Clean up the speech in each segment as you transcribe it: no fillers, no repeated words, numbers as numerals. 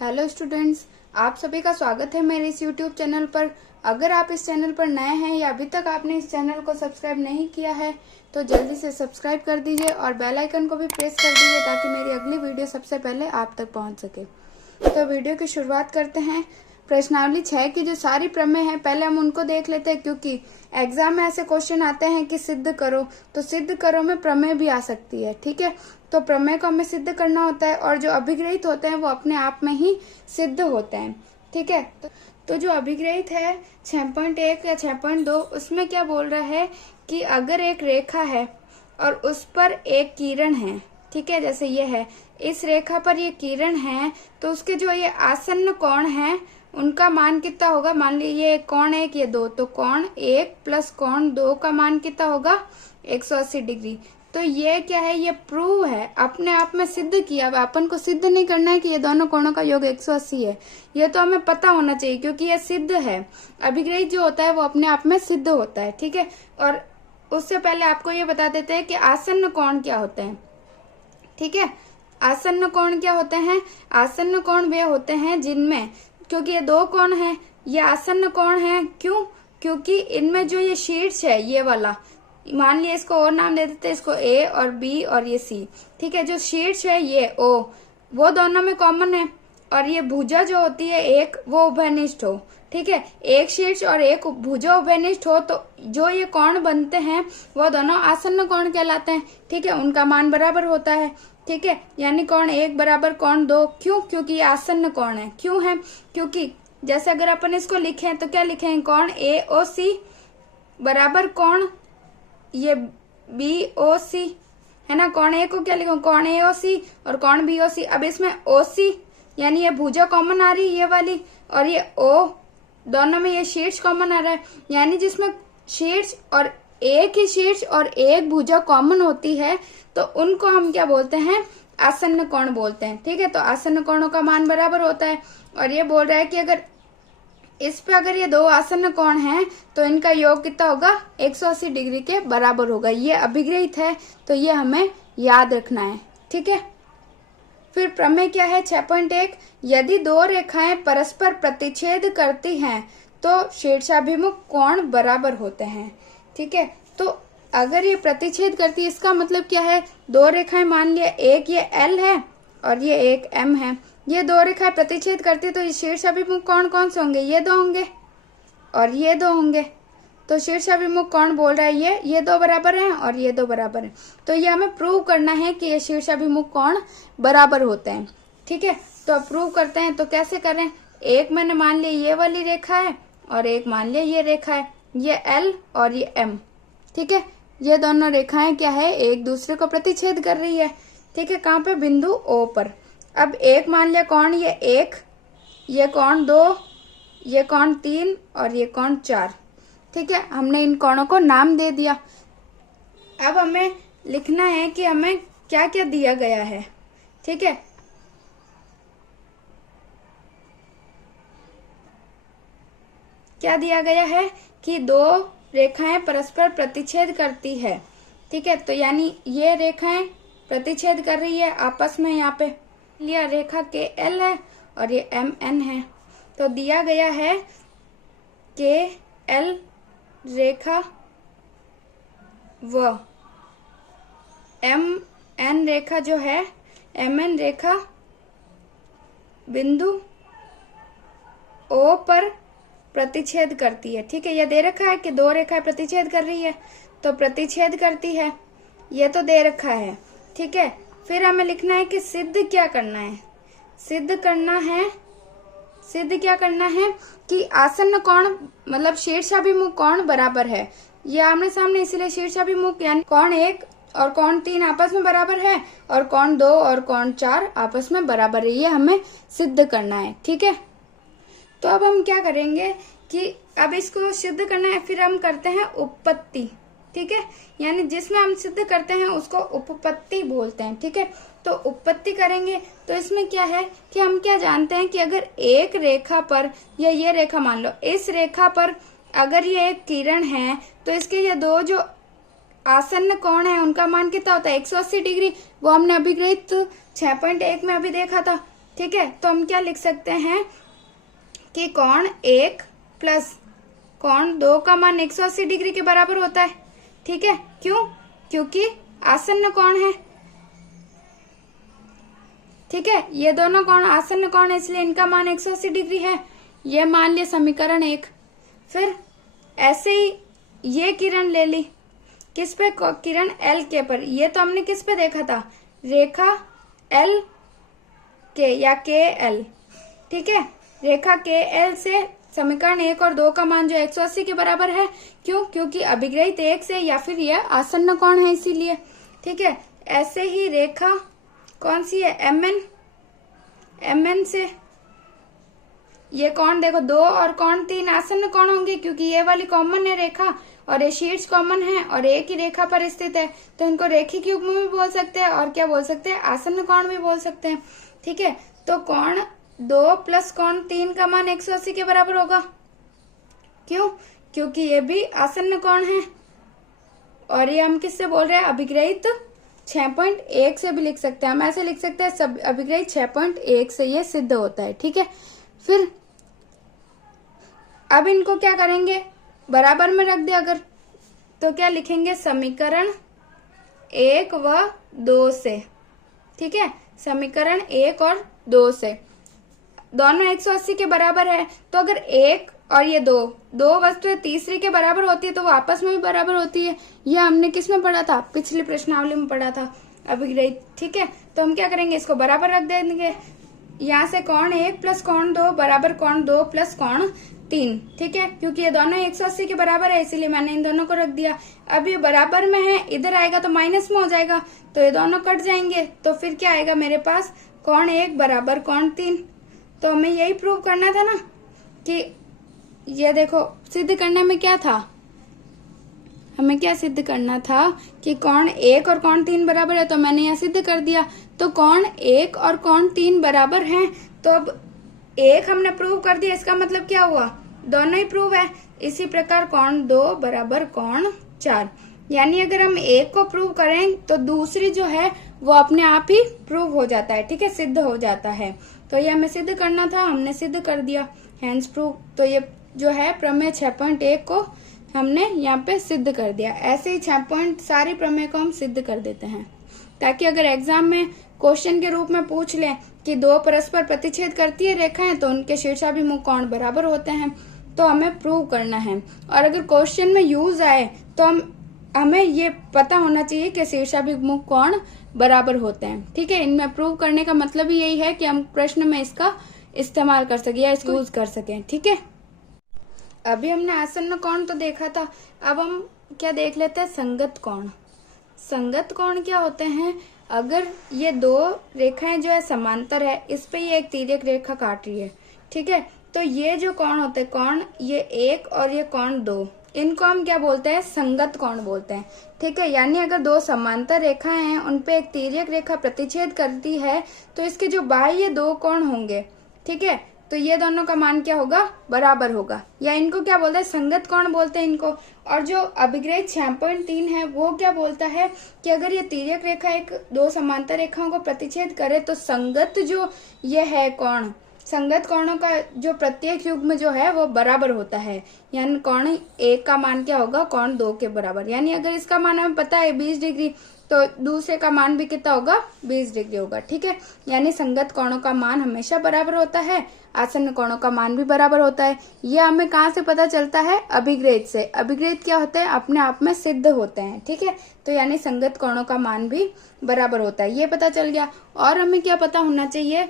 Hello students, आप सभी का स्वागत है मेरे इस यूट्यूब चैनल पर। अगर आप इस चैनल पर नए हैं या अभी तक आपने इस चैनल को सब्सक्राइब नहीं किया है तो जल्दी से सब्सक्राइब कर दीजिए और बेल आइकन को भी प्रेस कर दीजिए ताकि मेरी अगली वीडियो सबसे पहले आप तक पहुंच सके। तो वीडियो की शुरुआत करते हैं। प्रश्नावली 6 की जो सारी प्रमेय है पहले हम उनको देख लेते हैं, क्योंकि एग्जाम में ऐसे क्वेश्चन आते हैं कि सिद्ध करो, तो सिद्ध करो में प्रमेय भी आ सकती है। ठीक है, तो प्रमेय को हमें सिद्ध करना होता है और जो अभिग्रहित होते हैं वो अपने आप में ही सिद्ध होते हैं। ठीक है, तो जो अभिग्रहित है 6.1 या 6.2 उसमें क्या बोल रहा है कि अगर एक रेखा है और उस पर एक किरण है, ठीक है, जैसे ये है, इस रेखा पर ये किरण है तो उसके जो ये आसन्न कोण है उनका मान कितना होगा। मान लीजिए ये कोण 1 ये 2, तो कोण 1 प्लस कोण 2 का मान कितना होगा 180 डिग्री। तो ये क्या है, ये प्रूव है, अपने आप में सिद्ध किया। अब अपन को सिद्ध नहीं करना है कि ये दोनों कोणों का योग 180 है, ये तो हमें पता होना चाहिए क्योंकि ये सिद्ध है। अभिग्रहित जो होता है वो अपने आप में सिद्ध होता है। ठीक है, और उससे पहले आपको ये बता देते हैं कि आसन्न कोण क्या होते हैं। ठीक है, आसन्न कोण क्या होते हैं। आसन्न कोण वे होते हैं जिनमें, क्योंकि ये दो कोण है, ये आसन्न कोण है। क्यों? क्योंकि इनमें जो ये शीर्ष है ये वाला, मान लिया इसको और नाम दे देते हैं, इसको ए और बी और ये सी। ठीक है, जो शीर्ष है ये ओ, वो दोनों में कॉमन है, और ये भुजा जो होती है एक, वो उभयनिष्ठ हो। ठीक है, एक शीर्ष और एक भुजा उभयनिष्ठ हो तो जो ये कोण बनते हैं वो दोनों आसन्न कोण कहलाते हैं। ठीक है, उनका मान बराबर होता है। ठीक है, यानी कोण 1 बराबर कोण 2। क्यों? क्योंकि ये आसन्न कोण है। क्यों है? क्योंकि जैसे अगर अपन इसको लिखें तो क्या लिखें, कोण ए ओ सी बराबर कोण ये बी ओ सी, है ना। कोण ए को क्या लिखो, कोण ए ओ सी, और कोण बी ओ सी। अब इसमें ओ सी यानी ये भुजा कॉमन आ रही है ये वाली, और ये ओ, दोनों में ये शीर्ष कॉमन आ रहा है, यानी जिसमें शीर्ष और एक ही शीर्ष और एक भुजा कॉमन होती है तो उनको हम क्या बोलते हैं, आसन्न कोण बोलते हैं। ठीक है, तो आसन्न कोणों का मान बराबर होता है। और ये बोल रहा है कि अगर इस पे अगर ये दो आसन्न कोण हैं तो इनका योग कितना होगा, 180 डिग्री के बराबर होगा। ये अभिग्रहित है तो ये हमें याद रखना है। ठीक है, फिर प्रमेय क्या है 6.1, यदि दो रेखाएं परस्पर प्रतिच्छेद करती हैं तो शीर्षाभिमुख कोण बराबर होते हैं। ठीक है, तो अगर ये प्रतिच्छेद करती है इसका मतलब क्या है, दो रेखाएं, मान लिया एक ये L है और ये एक M है, ये दो रेखाएं प्रतिच्छेद करती है तो ये शीर्षाभिमुख कोण कौन से होंगे, ये दो होंगे और ये दो होंगे। तो शीर्षाभिमुख कोण बोल रहा है ये दो बराबर हैं और ये दो बराबर हैं, तो ये हमें प्रूव करना है कि ये शीर्षाभिमुख कोण बराबर होते हैं। ठीक है, तो प्रूव करते हैं। तो कैसे करें, एक मैंने मान लिया ये वाली रेखा है और एक मान लिया ये रेखा है, ये L और ये M। ठीक है, ये दोनों रेखाएं क्या है, एक दूसरे को प्रतिच्छेद कर रही है। ठीक है, कहाँ पे, बिंदु O पर। अब एक मान लिया कोण ये 1, ये कोण 2, ये कोण 3 और ये कोण 4। ठीक है, हमने इन कोणों को नाम दे दिया। अब हमें लिखना है कि हमें क्या क्या दिया गया है। ठीक है, क्या दिया गया है कि दो रेखाएं परस्पर प्रतिच्छेद करती है। ठीक है, तो यानी ये रेखाएं प्रतिच्छेद कर रही है आपस में। यहाँ पे लिया रेखा के L है और ये MN है, तो दिया गया है के L रेखा व MN रेखा जो है, MN रेखा बिंदु O पर प्रतिच्छेद करती है। ठीक है, यह दे रखा है कि दो रेखाएं प्रतिच्छेद कर रही है, तो प्रतिच्छेद करती है, ये तो दे रखा है। ठीक है, फिर हमें लिखना है कि सिद्ध क्या करना है। सिद्ध क्या करना है कि आसन्न कोण मतलब शीर्षाभिमुख कोण बराबर है। ये आमने सामने, इसीलिए शीर्षाभिमुख यानी कोण 1 और कोण 3 आपस में बराबर है और कोण 2 और कोण 4 आपस में बराबर है, ये हमें सिद्ध करना है। ठीक है, तो अब हम क्या करेंगे कि अब इसको सिद्ध करना है, फिर हम करते हैं उपपत्ति। ठीक है, यानी जिसमें हम सिद्ध करते हैं उसको उपपत्ति बोलते हैं। ठीक है, तो उपपत्ति करेंगे तो इसमें क्या है कि हम क्या जानते हैं कि अगर एक रेखा पर, या ये रेखा मान लो, इस रेखा पर अगर ये एक किरण है तो इसके ये दो जो आसन्न कोण है उनका मान कितना होता है 180 डिग्री। वो हमने अभिग्रहित 6.1 में अभी देखा था। ठीक है, तो हम क्या लिख सकते हैं कि कोण 1 प्लस कोण 2 का मान 180 डिग्री के बराबर होता है। ठीक है, क्यों? क्योंकि आसन्न कोण है। ठीक है, ये दोनों कोण आसन्न कोण है, इसलिए इनका मान 180 डिग्री है। ये मान लिया समीकरण 1। फिर ऐसे ही ये किरण ले ली, किस पे? किरण एल के पर। ये तो हमने किस पे देखा था? रेखा एल के या के एल। ठीक है, रेखा के एल से समीकरण 1 और 2 का मान जो 180 के बराबर है। क्यों? क्योंकि अभिग्रहित 1 से या फिर यह आसन्न कोण है, इसीलिए। ठीक है, ऐसे ही रेखा कौन सी है? एमएन से ये कोण देखो 2 और कोण 3 आसन्न कोण होंगे, क्योंकि ये वाली कॉमन है रेखा और ये शीर्ष कॉमन है और एक ही रेखा पर स्थित है, तो इनको रेखिक युग्म भी बोल सकते हैं और क्या बोल सकते हैं? आसन्न कोण भी बोल सकते हैं। ठीक है, तो कोण 2 प्लस कोण 3 का मान 180 के बराबर होगा। क्यों? क्योंकि ये भी आसन्न कोण है और ये हम किससे बोल रहे हैं? अभिग्रहित 6.1 से भी लिख सकते हैं। हम ऐसे लिख सकते हैं सब अभिग्रहित 6.1 से ये सिद्ध होता है। ठीक है, फिर अब इनको क्या करेंगे? बराबर में रख दे अगर, तो क्या लिखेंगे? समीकरण 1 व 2 से। ठीक है, समीकरण 1 और 2 से दोनों 180 के बराबर है, तो अगर 1 और ये 2 वस्तुएं तीसरी के बराबर होती है तो वो आपस में भी बराबर होती है। यह हमने किस में पढ़ा था? पिछली प्रश्नावली में पढ़ा था, अभिग्रहित। ठीक है, तो हम क्या करेंगे? इसको बराबर रख देंगे। यहाँ से कोण 1 प्लस कोण 2 बराबर कोण 2 प्लस कोण 3। ठीक है, क्योंकि ये दोनों 180 के बराबर है, इसीलिए मैंने इन दोनों को रख दिया। अब ये बराबर में है, इधर आएगा तो माइनस में हो जाएगा, तो ये दोनों कट जाएंगे, तो फिर क्या आएगा मेरे पास? कोण 1 बराबर कोण 3। तो हमें यही प्रूव करना था ना कि ये देखो, सिद्ध करने में क्या था? हमें क्या सिद्ध करना था कि कोण 1 और कोण 3 बराबर है, तो मैंने यह सिद्ध कर दिया। तो कोण 1 और कोण 3 बराबर हैं, तो अब 1 हमने प्रूव कर दिया, इसका मतलब क्या हुआ? दोनों ही प्रूव है। इसी प्रकार कोण 2 बराबर कोण 4। यानी अगर हम 1 को प्रूव करें तो दूसरी जो है वो अपने आप ही प्रूव हो जाता है। ठीक है, सिद्ध हो जाता है। तो ये हमें सिद्ध करना था, हमने सिद्ध कर दिया, हैंस प्रूव। तो ये जो है प्रमेय 6.1 को हमने यहाँ पे सिद्ध कर दिया। ऐसे ही 6 सारी प्रमेय को हम सिद्ध कर देते हैं, ताकि अगर एग्जाम में क्वेश्चन के रूप में पूछ ले कि 2 परस्पर प्रतिच्छेद करती है रेखाएं तो उनके शीर्षाभिमुख कोण बराबर होते हैं, तो हमें प्रूव करना है। और अगर क्वेश्चन में यूज आए तो हमें ये पता होना चाहिए कि शीर्षाभिमुख कोण बराबर होते हैं। ठीक है, इनमें प्रूव करने का मतलब ही यही है कि हम प्रश्न में इसका इस्तेमाल कर सके या इसको यूज कर सकें। ठीक है, अभी हमने आसन्न कोण तो देखा था, अब हम क्या देख लेते हैं? संगत कोण। संगत कोण क्या होते हैं? अगर ये 2 रेखाएं जो है समांतर है, इस पे ये एक तिर्यक रेखा काट रही है। ठीक है, तो ये जो कोण होते हैं, कोण ये 1 और ये कोण 2, इनको हम क्या बोलते हैं? संगत कोण बोलते हैं। ठीक है, यानी अगर 2 समांतर रेखाएं हैं, उनपे एक तिर्यक रेखा प्रतिच्छेद करती है, तो इसके जो बाह्य 2 कोण होंगे, ठीक है, तो ये दोनों का मान क्या होगा? बराबर होगा, या इनको क्या बोलते हैं? संगत कोण बोलते हैं इनको। और जो अभिग्रहित 6.3 है वो क्या बोलता है कि अगर ये तिर्यक रेखा एक 2 समांतर रेखाओं को प्रतिच्छेद करे तो संगत जो ये है कोण, संगत कोणों का जो प्रत्येक युग्म जो है वो बराबर होता है। यानी कोण 1 का मान क्या होगा? कोण 2 के बराबर। यानी अगर इसका मान हमें पता है 20 डिग्री, तो दूसरे का मान भी कितना होगा? 20 डिग्री होगा। ठीक है, यानी संगत कोणों का मान हमेशा बराबर होता है, आसन्न कोणों का मान भी बराबर होता है। यह हमें कहाँ से पता चलता है? अभिग्रहित से। अभिग्रहित क्या होते हैं? अपने आप में सिद्ध होते हैं। ठीक है, तो यानी संगत कोणों का मान भी बराबर होता है, ये पता चल गया। और हमें क्या पता होना चाहिए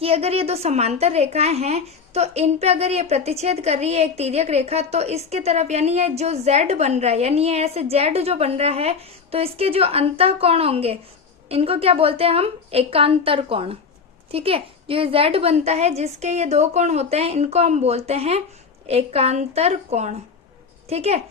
कि अगर ये 2 समांतर रेखाएं हैं तो इन पे अगर ये प्रतिच्छेद कर रही है एक तिर्यक रेखा, तो इसके तरफ यानी ये जो Z बन रहा है, यानी ये ऐसे Z जो बन रहा है, तो इसके जो अंतः कोण होंगे इनको क्या बोलते हैं हम? एकांतर कोण। ठीक है, जो Z बनता है जिसके ये 2 कोण होते हैं, इनको हम बोलते हैं एकांतर कोण। ठीक है,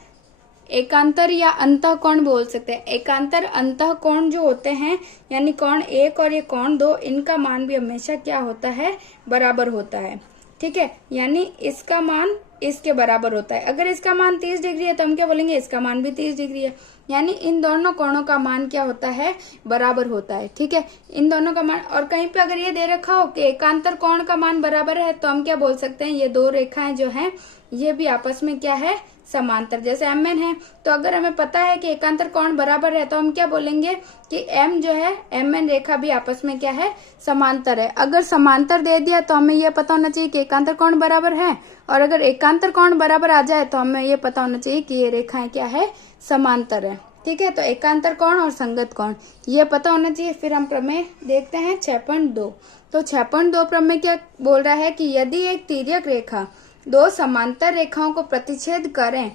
एकांतर या अंतः कोण बोल सकते हैं। एकांतर अंतः कोण जो होते हैं, यानी कोण 1 और ये कोण 2, इनका मान भी हमेशा क्या होता है? बराबर होता है। ठीक है, यानी इसका मान इसके बराबर होता है। अगर इसका मान 30 डिग्री है तो हम क्या बोलेंगे, इसका मान भी 30 डिग्री है। यानी इन दोनों कोणों का मान क्या होता है, बराबर होता है। ठीक है, इन दोनों का मान। और कहीं पे अगर ये दे रखा हो कि एकांतर कोण का मान बराबर है तो हम क्या बोल सकते हैं, ये दो रेखाएं जो हैं ये भी आपस में क्या है, समांतर। जैसे MN है, तो अगर हमें पता है कि एकांतर कोण बराबर है तो हम क्या बोलेंगे कि M जो है, MN रेखा भी आपस में क्या है, समांतर है। अगर समांतर दे दिया तो हमें यह पता होना चाहिए कि एकांतर कोण बराबर है, और अगर एकांतर कोण बराबर आ जाए तो हमें यह पता होना चाहिए कि ये रेखाएं क्या है, समांतर है। ठीक है, तो एकांतर कोण और संगत कोण ये पता होना चाहिए। फिर हम प्रमेय देखते हैं 6.2। तो 6.2 प्रमेय क्या बोल रहा है कि यदि एक तिर्यक रेखा दो समांतर रेखाओं को प्रतिच्छेद करें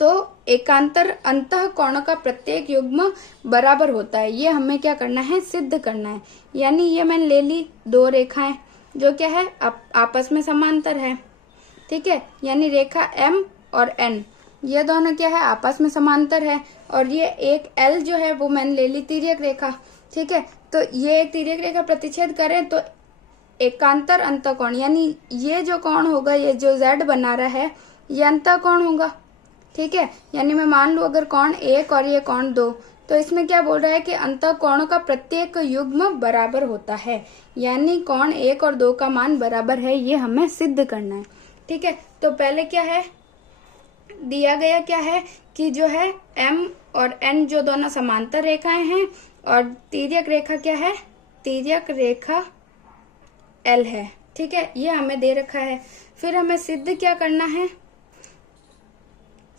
तो एकांतर अंतः कोणों का प्रत्येक युग्म बराबर होता है। ये हमें क्या करना है, सिद्ध करना है। यानी ये मैंने ले ली दो रेखाएं जो क्या है, आपस में समांतर है। ठीक है, यानी रेखा M और N ये दोनों क्या है, आपस में समांतर है। और ये एक L जो है वो मैंने ले ली तिर्यक रेखा। ठीक है, तो ये एक तिर्यक रेखा प्रतिच्छेद करें तो एकांतर अंतःकोण, यानी ये जो कोण होगा, ये जो Z बना रहा है ये अंतःकोण होगा। ठीक है, यानी मैं मान लूं अगर कोण 1 और ये कोण 2, तो इसमें क्या बोल रहा है कि अंतःकोणों का प्रत्येक युग्म बराबर होता है। यानी कोण 1 और 2 का मान बराबर है, ये हमें सिद्ध करना है। ठीक है, तो पहले क्या है दिया गया, क्या है कि जो है M और N जो दोनों समांतर रेखाएं हैं, और तिर्यक रेखा क्या है, तिर्यक रेखा L है। ठीक है, ये हमें दे रखा है। फिर हमें सिद्ध क्या करना है,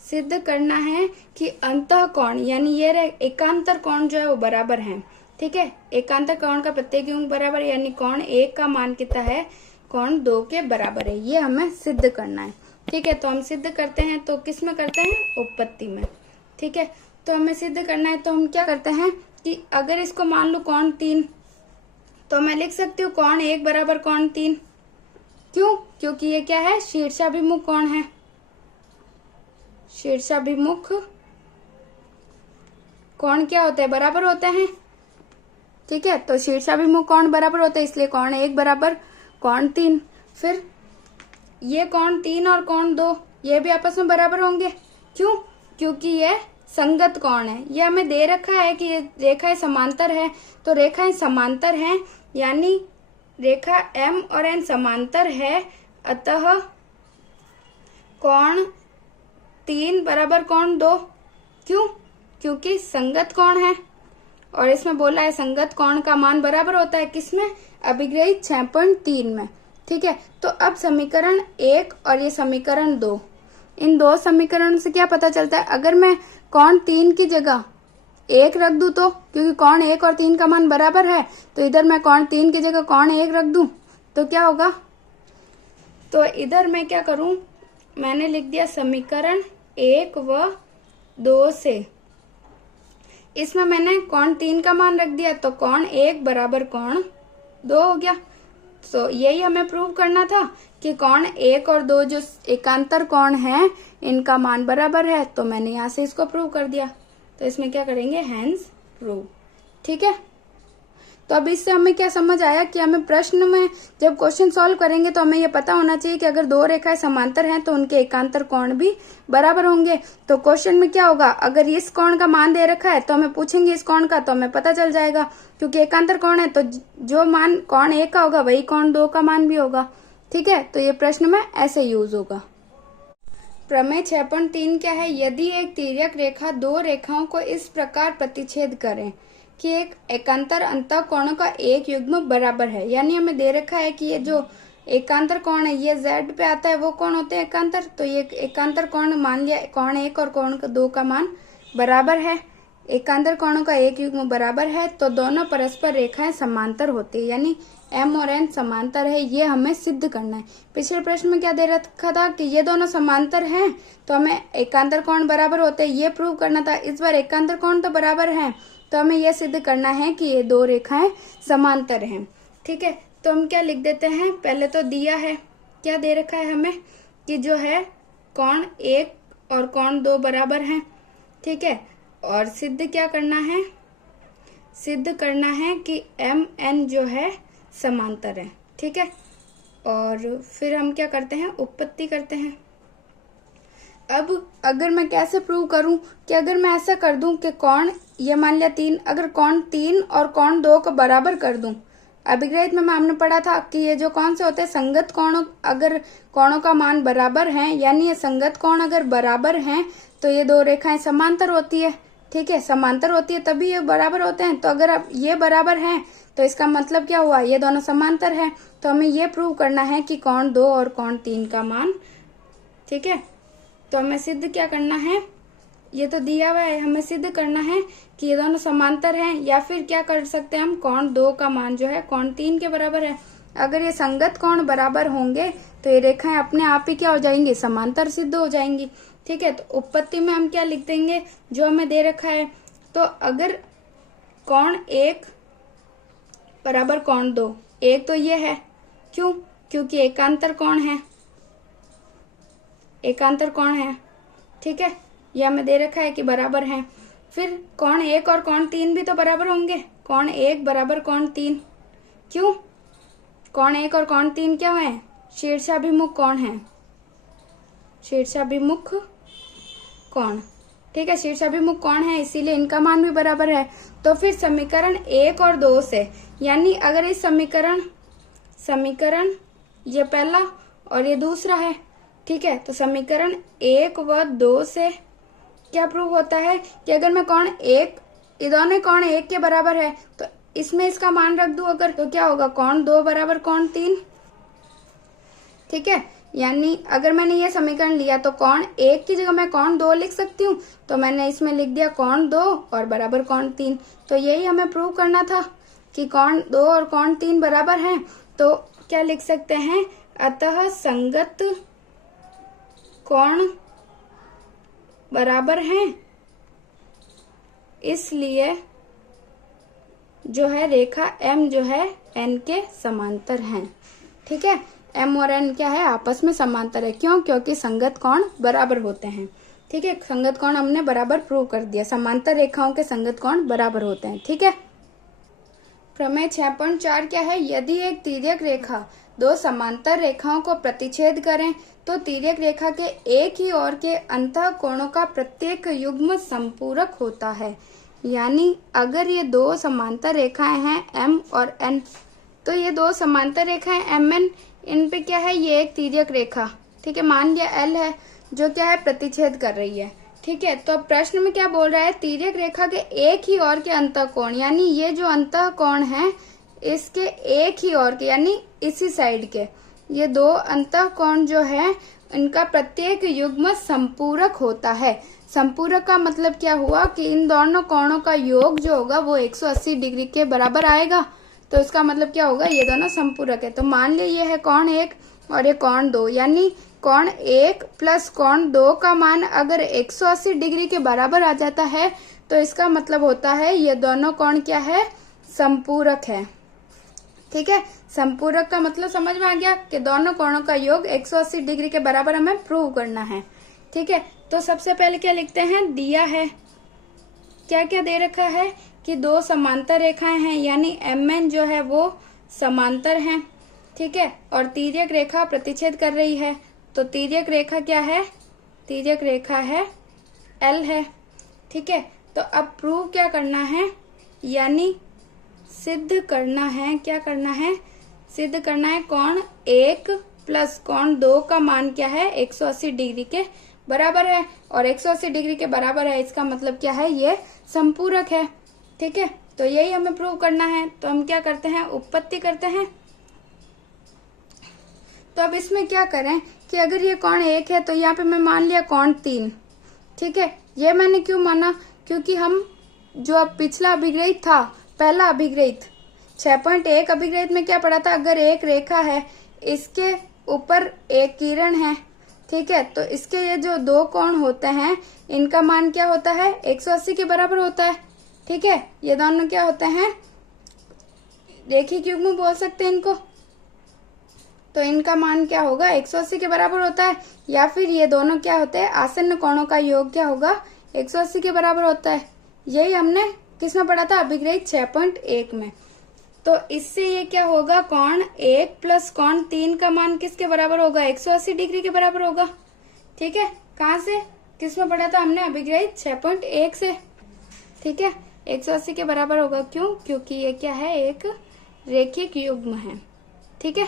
सिद्ध करना है कि अंतःकोण यानी ये एकांतर कोण जो है वो बराबर है। ठीक है, एकांतर कोण का प्रत्येक युग्म बराबर, यानी कोण 1 का मान कितना है, कोण 2 के बराबर है। ये हमें सिद्ध करना है। ठीक है, तो हम सिद्ध करते हैं, तो किस में करते हैं, उपपत्ति में। ठीक है, तो हमें सिद्ध करना है तो हम क्या करते हैं कि अगर इसको मान लो कोण 3, तो मैं लिख सकती हूँ कोण 1 बराबर कोण 3। क्यों, क्योंकि ये क्या है, शीर्षाभिमुख कोण है। शीर्षाभिमुख कोण क्या होते हैं, बराबर होते हैं। ठीक है, तो शीर्षाभिमुख कोण बराबर होते हैं, इसलिए कोण 1 बराबर कोण 3। फिर ये कोण 3 और कोण 2 ये भी आपस में बराबर होंगे। क्यों, क्योंकि ये संगत कोण है। ये हमें दे रखा है कि ये रेखाएं समांतर है, तो रेखाएं समांतर हैं, यानी रेखा M और N समांतर है, अतः कोण 3 बराबर कोण 2। क्यों, क्योंकि संगत कोण है, और इसमें बोला है संगत कोण का मान बराबर होता है किसमें, अभिग्रहित 6.3 में। ठीक है, तो अब समीकरण 1 और ये समीकरण 2, इन दो समीकरण से क्या पता चलता है, अगर मैं कोण 3 की जगह 1 रख दूं तो, क्योंकि कोण 1 और 3 का मान बराबर है, तो इधर मैं कोण 3 की जगह कोण 1 रख दूं तो क्या होगा, तो इधर मैं क्या करूं, मैंने लिख दिया समीकरण 1 व 2 से, इसमें मैंने कोण 3 का मान रख दिया, तो कोण 1 बराबर कोण 2 हो गया। तो यही हमें प्रूव करना था कि कोण 1 और 2 जो एकांतर कोण है इनका मान बराबर है, तो मैंने यहाँ से इसको प्रूव कर दिया। तो इसमें क्या करेंगे, हैंस प्रूव। ठीक है, तो अब इससे हमें क्या समझ आया कि हमें प्रश्न में जब क्वेश्चन सॉल्व करेंगे तो हमें ये पता होना चाहिए कि अगर दो रेखाएं समांतर हैं तो उनके एकांतर कोण भी बराबर होंगे। तो क्वेश्चन में क्या होगा, अगर इस कोण का मान दे रखा है तो हमें पूछेंगे इस कोण का, तो हमें पता चल जाएगा क्योंकि एकांतर कोण है, तो जो मान कोण 1 का होगा वही कोण 2 का मान भी होगा। ठीक है, तो ये प्रश्न में ऐसे यूज होगा। प्रमेय 6.3 क्या है, यदि एक तिर्यक रेखा दो रेखाओं को इस प्रकार प्रतिच्छेद करें कि एक एकांतर अंतःकोणों का एक युग्म बराबर है, यानी हमें दे रखा है कि ये जो एकांतर कोण है ये Z पे आता है, वो कौन होते हैं एकांतर, तो ये एकांतर कोण मान लिया, कोण 1 और कोण 2 का मान बराबर है, एकांतर कोणों का एक युग्म बराबर है, तो दोनों परस्पर रेखाएं समांतर होती है, यानी M और N समांतर है। ये हमें सिद्ध करना है। पिछले प्रश्न में क्या दे रखा था कि ये दोनों समांतर हैं तो हमें एकांतर कोण बराबर होते हैं, ये प्रूव करना था। इस बार एकांतर कोण तो बराबर है, तो हमें यह सिद्ध करना है कि ये दो रेखाएं समांतर हैं। ठीक है, तो हम क्या लिख देते हैं, पहले तो दिया है, क्या दे रखा है हमें कि जो है कोण 1 और कोण 2 बराबर हैं। ठीक है, और सिद्ध क्या करना है, सिद्ध करना है कि M N जो है समांतर है। ठीक है। और फिर हम क्या करते हैं, उत्पत्ति करते हैं। अब अगर मैं कैसे प्रूव करूं कि अगर मैं ऐसा कर दूं कि कोण, ये मान लिया 3, अगर कोण 3 और कोण 2 को बराबर कर दूं, अभिग्रहित में हमने पढ़ा था कि ये जो कौन से होते हैं संगत कोणों, अगर कोणों का मान बराबर है, यानी ये संगत कोण अगर बराबर हैं तो ये दो रेखाएं समांतर होती है। ठीक है, समांतर होती है तभी ये बराबर होते हैं। तो अगर अब ये बराबर हैं तो इसका मतलब क्या हुआ, ये दोनों समांतर है। तो हमें ये प्रूव करना है कि कोण 2 और कोण 3 का मान, ठीक है। तो हमें सिद्ध क्या करना है, ये तो दिया हुआ है, हमें सिद्ध करना है कि ये दोनों समांतर हैं। या फिर क्या कर सकते हैं हम, कोण 2 का मान जो है कोण 3 के बराबर है। अगर ये संगत कोण बराबर होंगे तो ये रेखाएं अपने आप ही क्या हो जाएंगी, समांतर सिद्ध हो जाएंगी। ठीक है, तो उत्पत्ति में हम क्या लिख देंगे, जो हमें दे रखा है। तो अगर कोण 1 बराबर कोण 2, एक तो ये है, क्यों, क्योंकि एकांतर कोण है, एकांतर कोण है। ठीक है, यह हमें दे रखा है कि बराबर है। फिर कोण 1 और कोण 3 भी तो बराबर होंगे, कोण 1 बराबर कोण 3, क्यों, कोण 1 और कोण 3 क्या है, शीर्षाभिमुख कोण है, शीर्षाभिमुख कोण। ठीक है, शीर्षाभिमुख कोण है, इसीलिए इनका मान भी बराबर है। तो फिर समीकरण 1 और 2 से, यानी अगर इस समीकरण ये पहला और ये दूसरा है, ठीक है, तो समीकरण 1 व 2 से क्या प्रूव होता है कि अगर मैं कोण 1, ये दोनों कोण 1 के बराबर है तो इसमें इसका मान रख दूं अगर, तो क्या होगा, कोण 2 बराबर कोण 3। ठीक है, यानी अगर मैंने ये समीकरण लिया तो कोण 1 की जगह मैं कोण 2 लिख सकती हूँ, तो मैंने इसमें लिख दिया कोण 2 और बराबर कोण 3। तो यही हमें प्रूव करना था कि कोण 2 और कोण 3 बराबर हैं। तो क्या लिख सकते हैं, अतः संगत कोण बराबर हैं, इसलिए जो है रेखा M जो है N के समांतर हैं। ठीक है, M और N क्या है, आपस में समांतर है। क्यों, क्योंकि संगत कोण बराबर होते हैं। ठीक है, संगत कोण हमने बराबर प्रूव कर दिया, समांतर रेखाओं के संगत कोण बराबर होते हैं। ठीक है, प्रमेय 6.4 क्या है, यदि एक तिर्यक रेखा दो समांतर रेखाओं को प्रतिच्छेद करें तो तिर्यक रेखा के एक ही ओर के अंतः कोणों का प्रत्येक युग्म संपूरक होता है। यानी अगर ये दो समांतर रेखाएं हैं M और N, तो ये दो समांतर रेखाएं MN, इन पे क्या है, ये एक तिर्यक रेखा, ठीक है, मान लिया L है, जो क्या है, प्रतिच्छेद कर रही है। ठीक है, तो प्रश्न में क्या बोल रहा है, तिर्यक रेखा के एक ही ओर के अंतः कोण, यानी ये जो अंतः कोण है इसके एक ही ओर के, यानी इसी साइड के, ये दो अंतः कोण जो है इनका प्रत्येक युग्म संपूरक होता है। संपूरक का मतलब क्या हुआ कि इन दोनों कोणों का योग जो होगा वो 180 डिग्री के बराबर आएगा। तो इसका मतलब क्या होगा, ये दोनों संपूरक है। तो मान लिया ये है कोण 1 और ये कोण 2, यानी कोण 1 प्लस कोण 2 का मान अगर 180 डिग्री के बराबर आ जाता है तो इसका मतलब होता है ये दोनों कोण क्या है, संपूरक है। ठीक है, संपूरक का मतलब समझ में आ गया कि दोनों कोणों का योग 180 डिग्री के बराबर हमें प्रूव करना है। ठीक है, तो सबसे पहले क्या लिखते हैं, दिया है, क्या क्या दे रखा है कि दो समांतर रेखाएं हैं, यानी MN जो है वो समांतर हैं। ठीक है, और तिर्यक रेखा प्रतिच्छेद कर रही है, तो तिर्यक रेखा क्या है, तिर्यक रेखा है L है। ठीक है, तो अब प्रूव क्या करना है, यानी सिद्ध करना है, क्या करना है, सिद्ध करना है कोण 1 प्लस कोण 2 का मान क्या है, 180 डिग्री के बराबर है, और 180 डिग्री के बराबर है, इसका मतलब क्या है, ये संपूरक है। ठीक है, तो यही हमें प्रूव करना है। तो हम क्या करते हैं, उत्पत्ति करते हैं। तो अब इसमें क्या करें कि अगर ये कोण 1 है तो यहाँ पे मैं मान लिया कोण 3। ठीक है, ये मैंने क्यों माना, क्योंकि हम जो अब पिछला अभिग्रहित था, पहला अभिग्रहित 6.1 अभिग्रहित में क्या पढ़ा था, अगर एक रेखा है इसके ऊपर एक किरण है, ठीक है, तो इसके ये जो दो कोण होते हैं इनका मान क्या होता है, 180 के बराबर होता है। ठीक है, ये दोनों क्या होते हैं, रेखिक युग्म बोल सकते हैं इनको, तो इनका मान क्या होगा, 180 के बराबर होता है। या फिर ये दोनों क्या होते हैं, आसन्न कोणों का योग क्या होगा, 180 के बराबर होता है। यही हमने किसमें पढ़ा था, अभिग्रहित 6.1 में। तो इससे ये क्या होगा, कोण 1 प्लस कोण 3 का मान किसके बराबर होगा, 180 डिग्री के बराबर होगा। ठीक है, कहाँ से, किसमें पढ़ा था हमने, अभिग्रहित 6.1 से। ठीक है, 180 के बराबर होगा। क्यों, क्योंकि ये क्या है, एक रेखिक युग्म है। ठीक है,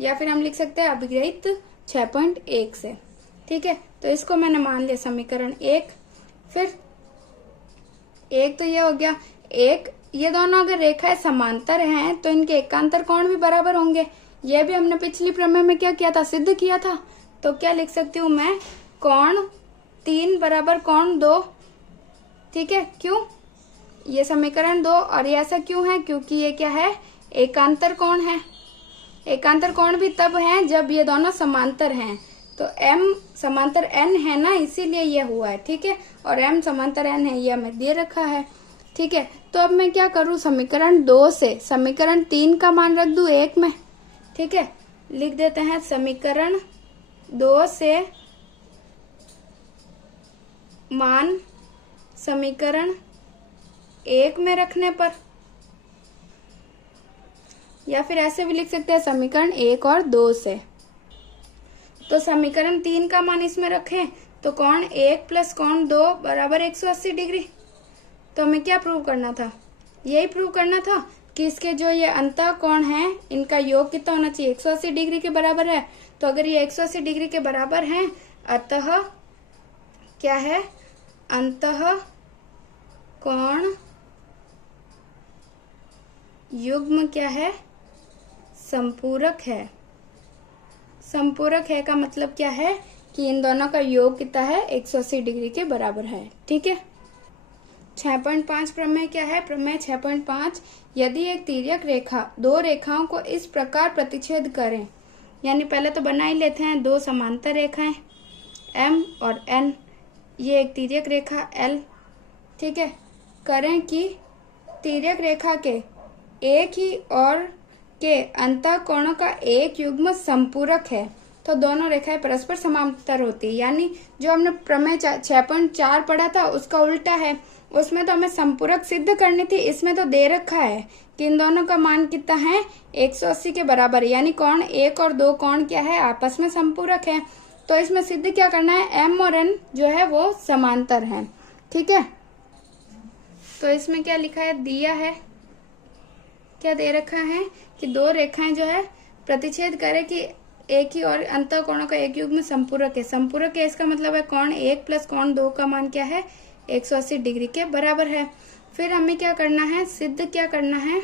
या फिर हम लिख सकते हैं अभिग्रहित 6.1 से। ठीक है, तो इसको मैंने मान लिया समीकरण 1। फिर एक तो ये हो गया, एक ये दोनों अगर रेखाएं समांतर हैं तो इनके एकांतर कोण भी बराबर होंगे। ये भी हमने पिछली प्रमेय में क्या किया था, सिद्ध किया था। तो क्या लिख सकती हूँ मैं, कोण 3 बराबर कोण 2। ठीक है, क्यों, ये समीकरण 2, और ये ऐसा क्यों है, क्योंकि ये क्या है, एकांतर कोण है। एकांतर कोण भी तब है जब ये दोनों समांतर हैं। तो m समांतर n है ना, इसीलिए ये हुआ है। ठीक है, और m समांतर n है, ये हमें दे रखा है। ठीक है, तो अब मैं क्या करूं, समीकरण 2 से समीकरण 3 का मान रख दूं 1 में। ठीक है, लिख देते हैं समीकरण 2 से मान समीकरण 1 में रखने पर, या फिर ऐसे भी लिख सकते हैं समीकरण 1 और 2 से। तो समीकरण 3 का मान इसमें रखें तो कोण 1 प्लस कोण 2 बराबर 180 डिग्री। तो हमें क्या प्रूव करना था, यही प्रूव करना था कि इसके जो ये अंतः कोण है इनका योग कितना होना चाहिए, 180 डिग्री के बराबर है। तो अगर ये 180 डिग्री के बराबर है, अतः क्या है, अंतः कोण युग्म क्या है, संपूरक है। संपूरक है का मतलब क्या है कि इन दोनों का योग कितना है, 180 डिग्री के बराबर है। ठीक है, 6.5 प्रमेय क्या है, प्रमेय 6.5, यदि एक तिर्यक रेखा दो रेखाओं को इस प्रकार प्रतिच्छेद करें, यानी पहले तो बना ही लेते हैं, दो समांतर रेखाएं M और N, ये एक तिर्यक रेखा L। ठीक है, करें कि तिर्यक रेखा के एक ही और के अंतः कोणों का एक युग्म संपूरक है, तो दोनों रेखाएं परस्पर समांतर होती है। यानी जो हमने प्रमेय 6.4 पढ़ा था उसका उल्टा है, उसमें तो हमें संपूरक सिद्ध करनी थी, इसमें तो दे रखा है कि इन दोनों का मान कितना है, 180 के बराबर, यानी कोण 1 और 2 कोण क्या है, आपस में संपूरक है। तो इसमें सिद्ध क्या करना है, M और N जो है वो समांतर हैं। ठीक है, तो इसमें क्या लिखा है, दिया है, क्या दे रखा है कि दो रेखाएं जो है प्रतिच्छेद करे कि एक ही और अंतः कोणों का एक युग्म संपूरक है। संपूरक है इसका मतलब है कोण 1 प्लस कोण 2 का मान क्या है, 180 डिग्री के बराबर है। फिर हमें क्या करना है, सिद्ध क्या करना है,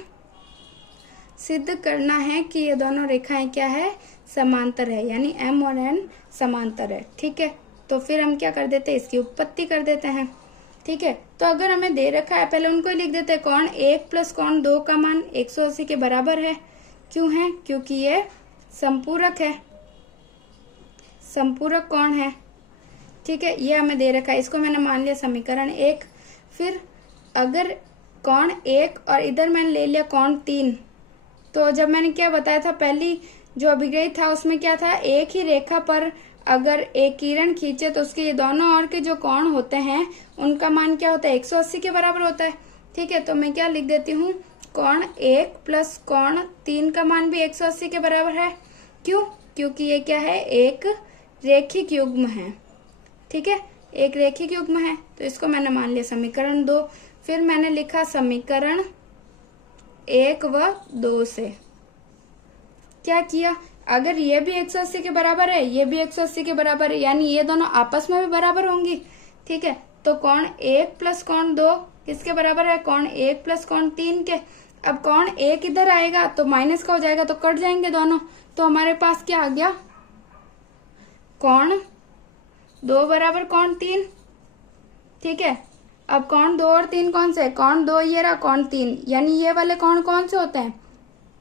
सिद्ध करना है कि ये दोनों रेखाएं क्या है, समांतर है, यानी M और N समांतर है। ठीक है, तो फिर हम क्या कर देते हैं, इसकी उत्पत्ति कर देते हैं। ठीक है, तो अगर हमें दे रखा है, पहले उनको ही लिख देते हैं, कोण 1 प्लस कोण 2 का मान 180 के बराबर है। क्यों है, क्योंकि ये संपूरक है, संपूरक कोण है। ठीक है, ये हमें दे रखा है, इसको मैंने मान लिया समीकरण 1। फिर अगर कोण 1 और इधर मैंने ले लिया कोण 3, तो जब मैंने क्या बताया था, पहली जो अभिग्रहित था उसमें क्या था, एक ही रेखा पर अगर एक किरण खींचे तो उसके ये दोनों ओर के जो कोण होते हैं उनका मान क्या होता है, 180 के बराबर होता है। ठीक है, तो मैं क्या लिख देती हूँ, कोण 1 प्लस कोण 3 का मान भी 180 के बराबर है। क्यों, क्योंकि ये क्या है, एक रेखिक युग्म है। ठीक है, एक रेखिक युग्म है, तो इसको मैंने मान लिया समीकरण 2। फिर मैंने लिखा समीकरण 1 व 2 से क्या किया, अगर ये भी 180 के बराबर है, ये भी 180 के बराबर है, यानी ये दोनों आपस में भी बराबर होंगी। ठीक है, तो कोण 1 प्लस कोण 2 किसके बराबर है, कोण 1 प्लस कोण 3 के। अब कोण 1 इधर आएगा तो माइनस का हो जाएगा, तो कट जाएंगे दोनों, तो हमारे पास क्या आ गया, कोण 2 बराबर कोण 3। ठीक है, अब कोण 2 और 3 कौन से है, कोण 2 ये रहा, कोण 3, यानी ये वाले कोण कौन से होते हैं,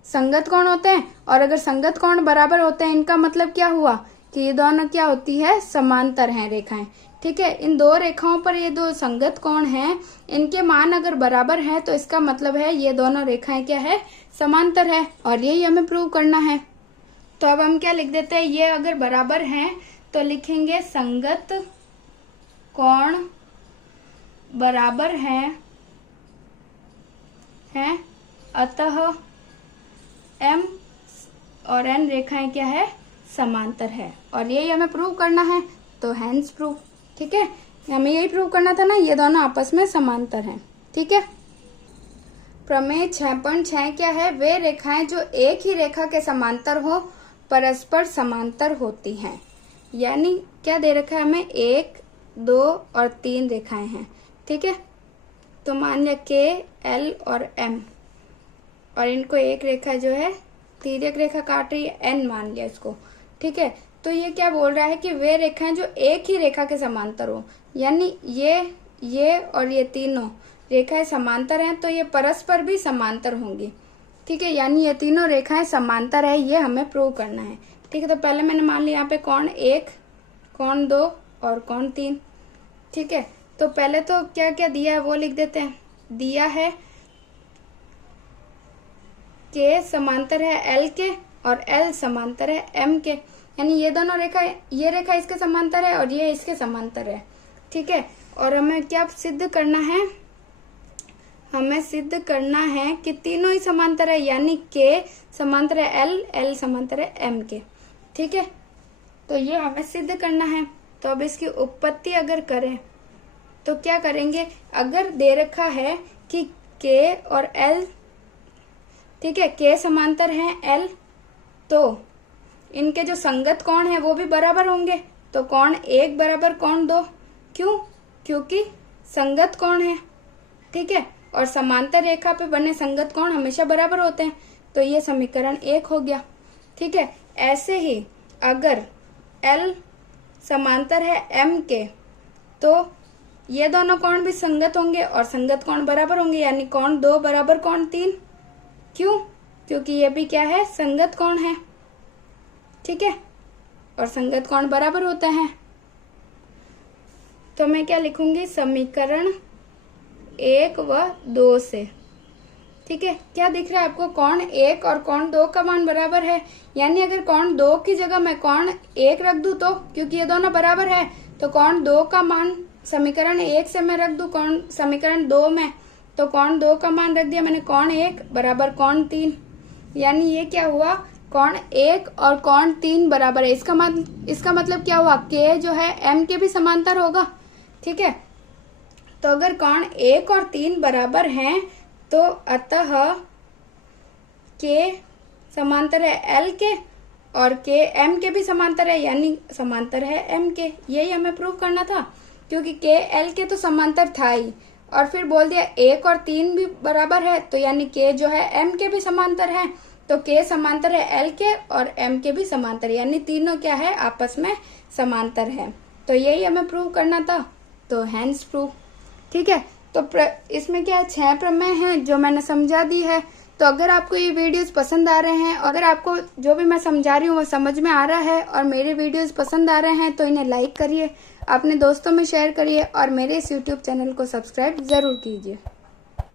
संगत कोण होते हैं। और अगर संगत कोण बराबर होते हैं, इनका मतलब क्या हुआ कि ये दोनों क्या होती है, समांतर हैं रेखाएं। ठीक है, इन दो रेखाओं पर ये दो संगत कोण हैं, इनके मान अगर बराबर हैं तो इसका मतलब है ये दोनों रेखाएं क्या है, समांतर है, और यही हमें प्रूव करना है। तो अब हम क्या लिख देते हैं, ये अगर बराबर हैं तो लिखेंगे संगत कोण बराबर हैं अतः M और N रेखाएं क्या है, समांतर है। और यही हमें प्रूव करना है, तो हैंस प्रूव। ठीक है, हमें यही प्रूव करना था ना, ये दोनों आपस में समांतर हैं। ठीक है, प्रमेय 6.6 क्या है, वे रेखाएं जो एक ही रेखा के समांतर हो परस्पर समांतर होती हैं। यानी क्या दे रखा है हमें, 1, 2 और 3 रेखाएं हैं। ठीक है, तो मान लिया K, L और M, और इनको एक रेखा जो है तिर्यक रेखा काट रही है, N मान लिया इसको। ठीक है, तो ये क्या बोल रहा है कि वे रेखाएं जो एक ही रेखा के समांतर हो, यानी ये और ये तीनों रेखाएं समांतर हैं, तो ये परस्पर भी समांतर होंगी। ठीक है, यानी ये तीनों रेखाएं समांतर है, ये हमें प्रूव करना है। ठीक है, तो पहले मैंने मान लिया यहाँ पे कोण 1, कोण 2 और कोण 3। ठीक है, तो पहले तो क्या क्या दिया है वो लिख देते हैं। दिया है K समांतर है L के और L समांतर है M के, यानी ये दोनों रेखा, ये रेखा इसके समांतर है और ये इसके समांतर है। ठीक है, और हमें क्या सिद्ध करना है, हमें सिद्ध करना है कि तीनों ही समांतर है, यानी K समांतर है L, L समांतर है M के। ठीक है, तो ये हमें सिद्ध करना है। तो अब इसकी उत्पत्ति अगर करें तो क्या करेंगे, अगर दे रखा है कि K और L, ठीक है, K समांतर है L, तो इनके जो संगत कोण है वो भी बराबर होंगे। तो कोण 1 बराबर कोण 2, क्यों, क्योंकि संगत कोण है। ठीक है, और समांतर रेखा पे बने संगत कोण हमेशा बराबर होते हैं, तो ये समीकरण 1 हो गया। ठीक है, ऐसे ही अगर L समांतर है M के, तो ये दोनों कोण भी संगत होंगे और संगत कोण बराबर होंगे, यानी कोण 2 बराबर कोण 3। क्यों, क्योंकि ये भी क्या है, संगत कोण है। ठीक है, और संगत कोण बराबर होते हैं। तो मैं क्या लिखूंगी, समीकरण 1 व 2 से। ठीक है, क्या दिख रहा है आपको, कोण 1 और कोण 2 का मान बराबर है, यानी अगर कोण 2 की जगह मैं कोण 1 रख दूं, तो क्योंकि ये दोनों बराबर है, तो कोण 2 का मान समीकरण 1 से मैं रख दूं कोण समीकरण 2 में, तो कोण 2 का मान रख दिया मैंने, कोण 1 बराबर कोण 3, यानी ये क्या हुआ, कोण 1 और कोण 3 बराबर है। इसका मतलब क्या हुआ, K जो है M के भी समांतर होगा। ठीक है, तो अगर कोण 1 और 3 बराबर हैं, तो अतः K समांतर है L के और K M के भी समांतर है, यानी समांतर है M के। यही हमें प्रूव करना था, क्योंकि K L के तो समांतर था ही, और फिर बोल दिया 1 और 3 भी बराबर है, तो यानी K जो है M के भी समांतर है, तो K समांतर है L के और M के भी समांतर, यानी तीनों क्या है, आपस में समांतर है। तो यही हमें प्रूव करना था, तो हैंस प्रूव। ठीक है, तो इसमें क्या है, 6 प्रमेय हैं जो मैंने समझा दी है। तो अगर आपको ये वीडियोस पसंद आ रहे हैं, अगर आपको जो भी मैं समझा रही हूँ वो समझ में आ रहा है और मेरे वीडियोस पसंद आ रहे हैं, तो इन्हें लाइक करिए, अपने दोस्तों में शेयर करिए और मेरे इस यूट्यूब चैनल को सब्सक्राइब जरूर कीजिए।